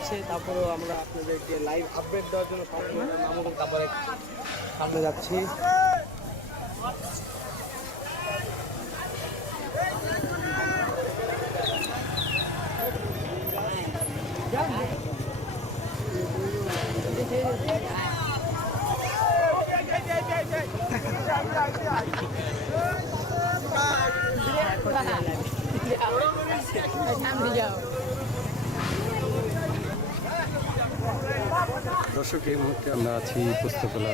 হচ্ছে, তারপরেও আমরা আপনাদেরকে লাইভ আপডেট দেওয়ার জন্য নামক তারপরে সামনে যাচ্ছি। দর্শক, এই মুহূর্তে আমরা আছি পুস্তকলা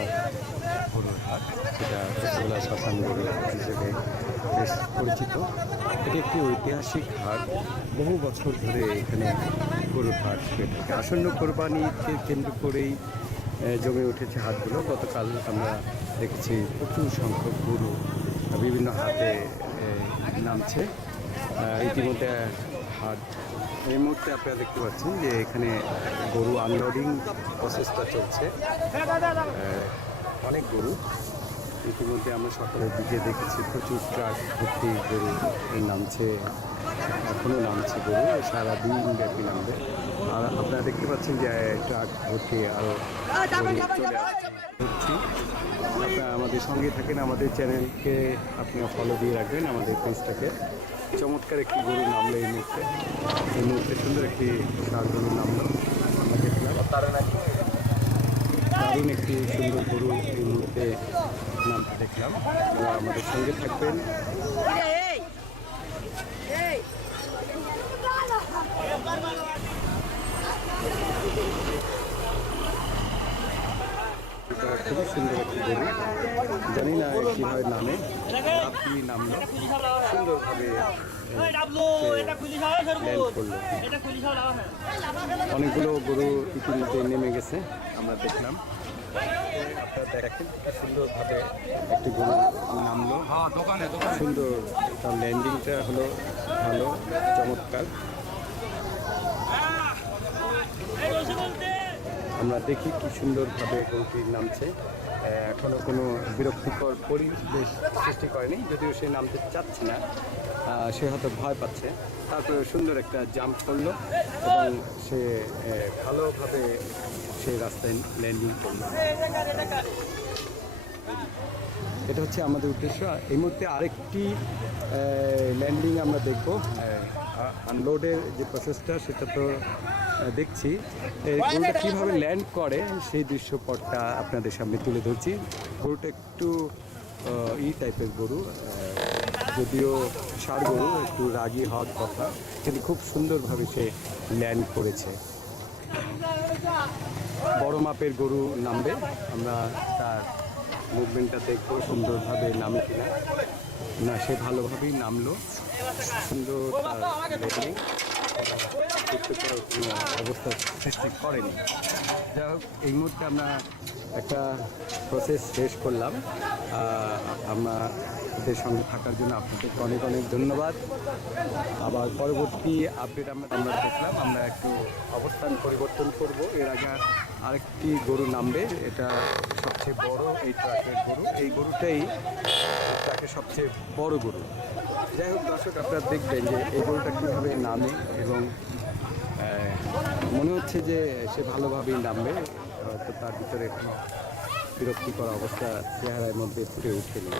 গরুর হাট, যেটা পুস্তকলা শ্মশান গরু হিসেবে বেশ পরিচিত। এটি একটি ঐতিহাসিক হাট, বহু বছর ধরে এখানে গরুর হাট হয়ে থাকে। আসন্ন কোরবানিকে কেন্দ্র করেই জমে উঠেছে হাটগুলো। গতকাল আমরা দেখেছি প্রচুর সংখ্যক গরু বিভিন্ন হাটে নামছে। ইতিমধ্যে হাট, এই মুহূর্তে আপনারা দেখতে পাচ্ছেন যে এখানে গরু আনলোডিং প্রসেসটা চলছে। অনেক গরু ইতিমধ্যে আমরা সকালের দিকে দেখেছি, প্রচুর ট্রাক ভর্তি গরু নামছে, এখনও নামছে গরু, সারাদিন ব্যাপী নামবে। আর আপনারা দেখতে পাচ্ছেন যে ট্রাক ভর্তি আরও হচ্ছি। আপনারা আমাদের সঙ্গে থাকেন, আমাদের চ্যানেলকে আপনারা ফলো দিয়ে রাখবেন, আমাদের পেজটাকে। চমৎকার একটি গরু নামলো এই মুহূর্তে সুন্দর একটি ষাঁড় গরু নামলো, আমরা দেখলাম। দারুণ একটি সুন্দর গরু এই মুহূর্তে নামতে দেখলাম। আমাদের সঙ্গে থাকবেন। খুবই সুন্দর একটি গরু, জানি না কীভাবে নামে, আপনি নামলো সুন্দরভাবে অনেকগুলো গরু ইতিমধ্যে নেমে গেছে, আমরা দেখলাম। আপনারা দেখেন খুব সুন্দরভাবে একটি গরু নামলো, সুন্দর, তার ল্যান্ডিংটা হলো ভালো, চমৎকার। আমরা দেখি কি সুন্দরভাবে গরুটি নামছে। এখনও কোনো বিরক্তিকর পরিবেশ সৃষ্টি করেনি, যদিও সে নামতে চাচ্ছে না, সে হয়তো ভয় পাচ্ছে। তারপরে সুন্দর একটা জাম্প করলো এবং সে ভালোভাবে সে রাস্তায় ল্যান্ডিং করলো। এটা হচ্ছে আমাদের উদ্দেশ্য। এই মুহূর্তে আরেকটি ল্যান্ডিং আমরা দেখব, আনলোডের যে প্রসেসটা সেটা তো দেখছি। গরুটা কীভাবে ল্যান্ড করে সেই দৃশ্যপটটা আপনাদের সামনে তুলে ধরছি। গরুটা একটু টাইপের গরু, যদিও ষাঁড় গরু, একটু রাগী হওয়ার কথা, কিন্তু খুব সুন্দরভাবে সে ল্যান্ড করেছে। বড় মাপের গরু নামবে, আমরা তার মুভমেন্টটা দেখবো সুন্দরভাবে নামে কিনা। না, সে ভালোভাবেই নামলো, সুন্দর তার ল্যান্ডিং, কোনো অবস্থা সৃষ্টি করেনি। যাই হোক, এই মুহূর্তে আমরা একটা প্রসেস শেষ করলাম। আমাদের সঙ্গে থাকার জন্য আপনাদেরকে অনেক অনেক ধন্যবাদ। আবার পরবর্তী আপডেট আমরা দেখলাম, আমরা একটু অবস্থান পরিবর্তন করব। এর আগে আরেকটি গরু নামবে, এটা সবচেয়ে বড় এই ট্রাকের গরু, এই গরুটাই ট্রাকের সবচেয়ে বড় গরু। যাই হোক দর্শক, আপনারা দেখবেন যে এই গরুটা কীভাবে নামে এবং মনে হচ্ছে যে সে ভালোভাবেই নামবে, হয়তো তার ভিতরে কোনো বিরক্তিকর অবস্থা চেহারার মধ্যে ফুটে ওঠেনি।